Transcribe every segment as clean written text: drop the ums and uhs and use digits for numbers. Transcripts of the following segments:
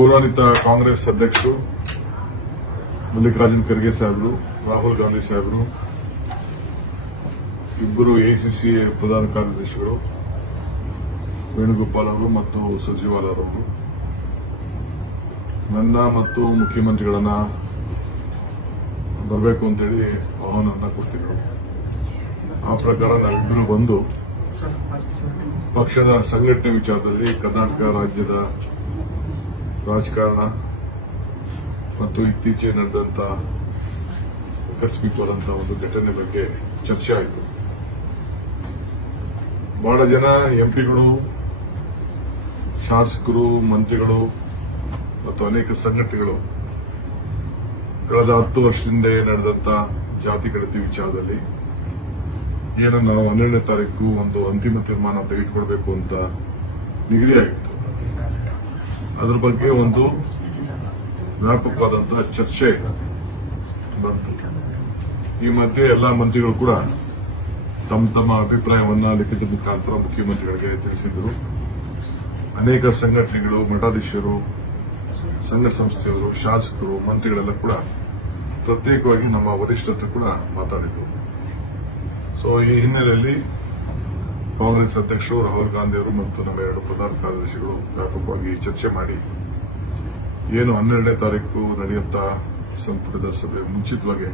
ಗೌರವಾನ್ವಿತ ಕಾಂಗ್ರೆಸ್ ಅಧ್ಯಕ್ಷರು ಮಲ್ಲಿಕಾರ್ಜುನ್ ಖರ್ಗೆ ಸಾಹೇಬರು, ರಾಹುಲ್ ಗಾಂಧಿ ಸಾಹೇಬರು, ಇಬ್ಬರು ಎಐಸಿಸಿ ಪ್ರಧಾನ ಕಾರ್ಯದರ್ಶಿಗಳು ವೇಣುಗೋಪಾಲ್ ಅವರು ಮತ್ತು ಸುರ್ಜೇವಾಲಾ ಅವರು ನನ್ನ ಮತ್ತು ಮುಖ್ಯಮಂತ್ರಿಗಳನ್ನ ಬರಬೇಕು ಅಂತೇಳಿ ಆಹ್ವಾನವನ್ನು ಕೊಟ್ಟಿದ್ದರು. ಆ ಪ್ರಕಾರ ನಾವಿಬ್ಬರು ಬಂದು ಪಕ್ಷದ ಸಂಘಟನೆ ವಿಚಾರದಲ್ಲಿ ಕರ್ನಾಟಕ ರಾಜ್ಯದ ರಾಜಕಾರಣ ಮತ್ತು ಇತ್ತೀಚೆಗೆ ನಡೆದಂತ ಆಕಸ್ಮಿಕವಾದಂತಹ ಒಂದು ಘಟನೆ ಬಗ್ಗೆ ಚರ್ಚೆ ಆಯಿತು. ಬಹಳ ಜನ ಎಂಪಿಗಳು, ಶಾಸಕರು, ಮಂತ್ರಿಗಳು ಮತ್ತು ಅನೇಕ ಸಂಘಟನೆಗಳು ಕಳೆದ 10 ವರ್ಷದಿಂದ ನಡೆದಂತ ಜಾತಿ ಗಣತಿ ವಿಚಾರದಲ್ಲಿ ಏನು ನಾವು 12ನೇ ತಾರೀಕು ಒಂದು ಅಂತಿಮ ತೀರ್ಮಾನ ತೆಗೆದುಕೊಳ್ಬೇಕು ಅಂತ ನಿಗದಿಯಾಗಿತ್ತು. ಅದರ ಬಗ್ಗೆ ಒಂದು ವ್ಯಾಪಕವಾದಂತಹ ಚರ್ಚೆ ಬಂತು. ಈ ಮಧ್ಯೆ ಎಲ್ಲಾ ಮಂತ್ರಿಗಳು ಕೂಡ ತಮ್ಮ ಅಭಿಪ್ರಾಯವನ್ನ ಲಿಖಿತ ಮುಖಾಂತರ ಮುಖ್ಯಮಂತ್ರಿಗಳಿಗೆ ತಿಳಿಸಿದರು. ಅನೇಕ ಸಂಘಟನೆಗಳು, ಮಠಾಧೀಶರು, ಸಂಘ ಸಂಸ್ಥೆಯವರು, ಶಾಸಕರು, ಮಂತ್ರಿಗಳೆಲ್ಲ ಕೂಡ ಪ್ರತ್ಯೇಕವಾಗಿ ನಮ್ಮ ವರಿಷ್ಠರು ಕೂಡ ಮಾತಾಡಿದರು. ಸೊ ಈ ಹಿನ್ನೆಲೆಯಲ್ಲಿ ಕಾಂಗ್ರೆಸ್ ಅಧ್ಯಕ್ಷರು ರಾಹುಲ್ ಗಾಂಧಿ ಅವರು ಮತ್ತು ನಮ್ಮ 2 ಪ್ರಧಾನ ಕಾರ್ಯದರ್ಶಿಗಳು ವ್ಯಾಪಕವಾಗಿ ಚರ್ಚೆ ಮಾಡಿ ಏನು 12ನೇ ತಾರೀಕು ನಡೆಯುತ್ತ ಸಂಪುಟದ ಸಭೆ ಮುಂಚಿತವಾಗಿ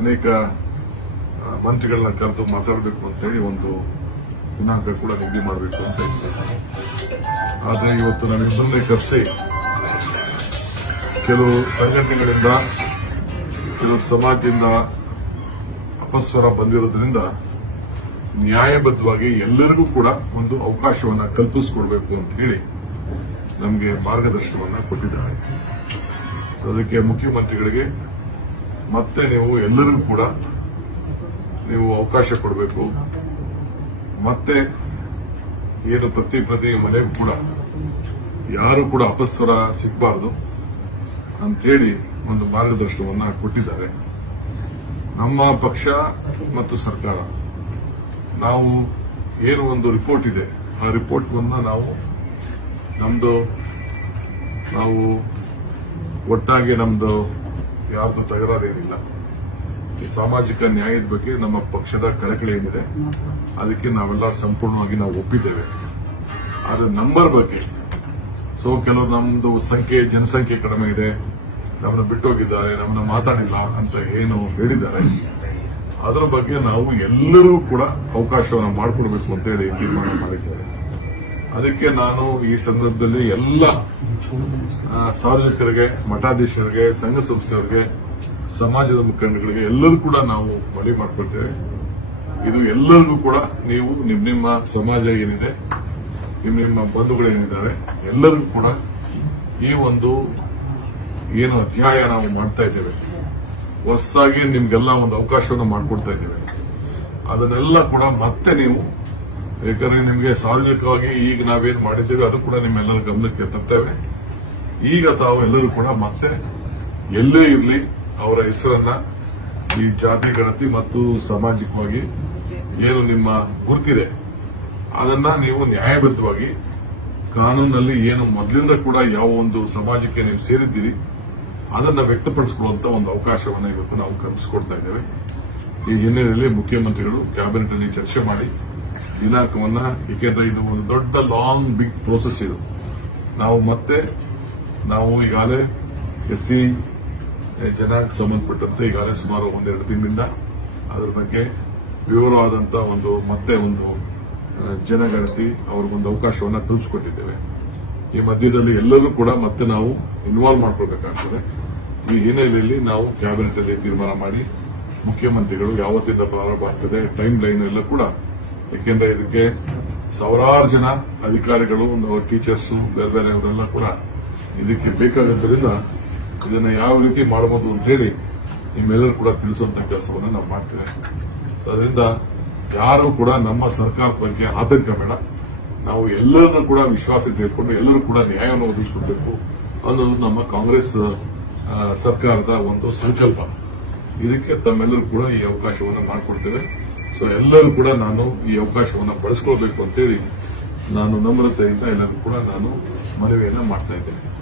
ಅನೇಕ ಮಂತ್ರಿಗಳನ್ನ ಕರೆದು ಮಾತಾಡಬೇಕು ಅಂತೇಳಿ ಒಂದು ದಿನಾಂಕ ಕೂಡ ನಿಗದಿ ಮಾಡಬೇಕು ಅಂತ ಇತ್ತು. ಆದರೆ ಇವತ್ತು ನಾವಿಬ್ಬರನ್ನೇ ಕರೆಸಿ ಕೆಲವು ಸಂಘಟನೆಗಳಿಂದ, ಕೆಲವು ಸಮಾಜದಿಂದ ಅಪಸ್ವರ ಬಂದಿರೋದ್ರಿಂದ ನ್ಯಾಯಬದ್ಧವಾಗಿ ಎಲ್ಲರಿಗೂ ಕೂಡ ಒಂದು ಅವಕಾಶವನ್ನ ಕಲ್ಪಿಸಿಕೊಡ್ಬೇಕು ಅಂತ ಹೇಳಿ ನಮಗೆ ಮಾರ್ಗದರ್ಶನವನ್ನ ಕೊಟ್ಟಿದ್ದಾರೆ. ಅದಕ್ಕೆ ಮುಖ್ಯಮಂತ್ರಿಗಳಿಗೆ ಮತ್ತೆ ನೀವು ಎಲ್ಲರಿಗೂ ಕೂಡ ನೀವು ಅವಕಾಶ ಕೊಡಬೇಕು, ಮತ್ತೆ ಏನು ಪ್ರತಿ ಮನೆಗೂ ಕೂಡ ಯಾರು ಕೂಡ ಅಪಸ್ವರ ಸಿಗಬಾರದು ಅಂತೇಳಿ ಒಂದು ಮಾರ್ಗದರ್ಶನವನ್ನ ಕೊಟ್ಟಿದ್ದಾರೆ. ನಮ್ಮ ಪಕ್ಷ ಮತ್ತು ಸರ್ಕಾರ ನಾವು ಏನು ಒಂದು ರಿಪೋರ್ಟ್ ಇದೆ, ಆ ರಿಪೋರ್ಟ್ವನ್ನ ನಾವು ಒಟ್ಟಾಗಿ ನಮ್ದು ಯಾರ್ದು ತಕರಾರೇನಿಲ್ಲ. ಈ ಸಾಮಾಜಿಕ ನ್ಯಾಯದ ಬಗ್ಗೆ ನಮ್ಮ ಪಕ್ಷದ ಕಳಕಳಿ ಏನಿದೆ ಅದಕ್ಕೆ ನಾವೆಲ್ಲ ಸಂಪೂರ್ಣವಾಗಿ ನಾವು ಒಪ್ಪಿದ್ದೇವೆ. ಆದರೆ ನಂಬರ್ ಬಗ್ಗೆ ಕೆಲವರು ನಮ್ದು ಜನಸಂಖ್ಯೆ ಕಡಿಮೆ ಇದೆ, ನಮ್ಮನ್ನ ಬಿಟ್ಟೋಗಿದ್ದಾರೆ, ನಮ್ಮನ್ನ ಮಾತಾಡಿಲ್ಲ ಅಂತ ಏನು ಹೇಳಿದ್ದಾರೆ, ಅದರ ಬಗ್ಗೆ ನಾವು ಎಲ್ಲರೂ ಕೂಡ ಅವಕಾಶವನ್ನು ಮಾಡಿಕೊಡ್ಬೇಕು ಅಂತ ಹೇಳಿ ತೀರ್ಮಾನ ಮಾಡಿದ್ದಾರೆ. ಅದಕ್ಕೆ ನಾನು ಈ ಸಂದರ್ಭದಲ್ಲಿ ಎಲ್ಲ ಸಾರ್ವಜನಿಕರಿಗೆ, ಮಠಾಧೀಶರಿಗೆ, ಸಂಘ ಸಂಸ್ಥೆಯವರಿಗೆ, ಸಮಾಜದ ಮುಖಂಡಗಳಿಗೆ ಎಲ್ಲರೂ ಕೂಡ ನಾವು ಮನವಿ ಮಾಡಿಕೊಳ್ತೇವೆ. ಇದು ಎಲ್ಲರಿಗೂ ಕೂಡ ನೀವು ನಿಮ್ಮ ಸಮಾಜ ಏನಿದೆ, ನಿಮ್ಮ ಬಂಧುಗಳೇನಿದ್ದಾರೆ ಎಲ್ಲರಿಗೂ ಕೂಡ ಈ ಒಂದು ಏನು ಅಧ್ಯಾಯ ನಾವು ಮಾಡ್ತಾ ಇದ್ದೇವೆ, ಹೊಸದಾಗಿ ನಿಮ್ಗೆಲ್ಲ ಒಂದು ಅವಕಾಶವನ್ನು ಮಾಡಿಕೊಡ್ತಾ ಇದ್ದೇವೆ. ಅದನ್ನೆಲ್ಲ ಕೂಡ ಮತ್ತೆ ನೀವು, ಯಾಕಂದ್ರೆ ನಿಮಗೆ ಸಾರ್ವಜನಿಕವಾಗಿ ಈಗ ನಾವೇನು ಮಾಡಿದ್ದೇವೆ ಅದು ಕೂಡ ನಿಮ್ಮೆಲ್ಲರ ಗಮನಕ್ಕೆ ತರ್ತೇವೆ. ಈಗ ತಾವು ಎಲ್ಲರೂ ಕೂಡ ಮತ್ತೆ ಎಲ್ಲೇ ಇರಲಿ ಅವರ ಹೆಸರನ್ನ ಈ ಜಾತಿ ಗಣತಿ ಮತ್ತು ಸಾಮಾಜಿಕವಾಗಿ ಏನು ನಿಮ್ಮ ಗುರುತಿದೆ ಅದನ್ನ ನೀವು ನ್ಯಾಯಬದ್ಧವಾಗಿ ಕಾನೂನಲ್ಲಿ ಏನು ಮೊದಲಿಂದ ಕೂಡ ಯಾವ ಒಂದು ಸಮಾಜಕ್ಕೆ ನೀವು ಸೇರಿದ್ದೀರಿ ಅದನ್ನ ವ್ಯಕ್ತಪಡಿಸಿಕೊಳ್ಳುವಂತ ಒಂದು ಅವಕಾಶವನ್ನು ಇವತ್ತು ನಾವು ಕಲ್ಪಿಸಿಕೊಡ್ತಾ ಇದ್ದೇವೆ. ಈ ಹಿನ್ನೆಲೆಯಲ್ಲಿ ಮುಖ್ಯಮಂತ್ರಿಗಳು ಕ್ಯಾಬಿನೆಟ್ ಅಲ್ಲಿ ಚರ್ಚೆ ಮಾಡಿ ದಿನಾಂಕವನ್ನ, ಏಕೆಂದ್ರೆ ಇದು ಒಂದು ದೊಡ್ಡ ಬಿಗ್ ಪ್ರೋಸೆಸ್ ಇದು. ನಾವು ಈಗಾಗಲೇ SC ಜನಾಂಗ ಸಂಬಂಧಪಟ್ಟಂತೆ ಈಗಾಗಲೇ ಸುಮಾರು 1-2 ತಿಂಗಳಿಂದ ಅದರ ಬಗ್ಗೆ ವಿವರವಾದಂತಹ ಒಂದು ಜನಗಣತಿ ಅವ್ರಿಗೊಂದು ಅವಕಾಶವನ್ನು ಕಲ್ಪಿಸಿಕೊಟ್ಟಿದ್ದೇವೆ. ಈ ಮಧ್ಯದಲ್ಲಿ ಎಲ್ಲರೂ ಕೂಡ ಮತ್ತೆ ನಾವು ಇನ್ವಾಲ್ವ್ ಮಾಡ್ಕೊಳ್ಬೇಕಾಗ್ತದೆ. ಈ ಹಿನ್ನೆಲೆಯಲ್ಲಿ ನಾವು ಕ್ಯಾಬಿನೆಟ್ ಅಲ್ಲಿ ತೀರ್ಮಾನ ಮಾಡಿ ಮುಖ್ಯಮಂತ್ರಿಗಳು ಯಾವತ್ತಿಂದ ಪ್ರಾರಂಭ ಆಗ್ತದೆ, ಟೈಮ್ ಲೈನ್ ಎಲ್ಲ ಕೂಡ, ಯಾಕೆಂದ್ರೆ ಇದಕ್ಕೆ ಸಾವಿರಾರು ಜನ ಅಧಿಕಾರಿಗಳು, ಟೀಚರ್ಸ್, ಬೇರೆ ಬೇರೆ ಅವರೆಲ್ಲ ಕೂಡ ಇದಕ್ಕೆ ಬೇಕಾಗಿದ್ದರಿಂದ ಇದನ್ನ ಯಾವ ರೀತಿ ಮಾಡಬಹುದು ಅಂತ ಹೇಳಿ ನಿಮ್ಮೆಲ್ಲರೂ ಕೂಡ ತಿಳಿಸುವಂತ ಕೆಲಸವನ್ನು ನಾವು ಮಾಡ್ತೇವೆ. ಅದರಿಂದ ಯಾರು ಕೂಡ ನಮ್ಮ ಸರ್ಕಾರದ ಬಗ್ಗೆ ಆತಂಕ ಬೇಡ. ನಾವು ಎಲ್ಲರನ್ನೂ ಕೂಡ ವಿಶ್ವಾಸ ತೆಗೆದುಕೊಂಡು ಎಲ್ಲರೂ ಕೂಡ ನ್ಯಾಯವನ್ನು ಒದಗಿಸಿಕೊಡಬೇಕು ಅನ್ನೋದು ನಮ್ಮ ಕಾಂಗ್ರೆಸ್ ಸರ್ಕಾರದ ಒಂದು ಸಂಕಲ್ಪ. ಇದಕ್ಕೆ ತಮ್ಮೆಲ್ಲರೂ ಕೂಡ ಈ ಅವಕಾಶವನ್ನು ಮಾಡಿಕೊಡ್ತೇವೆ. ಎಲ್ಲರೂ ಕೂಡ ನಾನು ಈ ಅವಕಾಶವನ್ನು ಬಳಸಿಕೊಳ್ಬೇಕು ಅಂತೇಳಿ ನಾನು ನಮ್ರತೆಯಿಂದ ಎಲ್ಲರೂ ಕೂಡ ನಾನು ಮನವಿಯನ್ನ ಮಾಡ್ತಾ ಇದ್ದೇನೆ.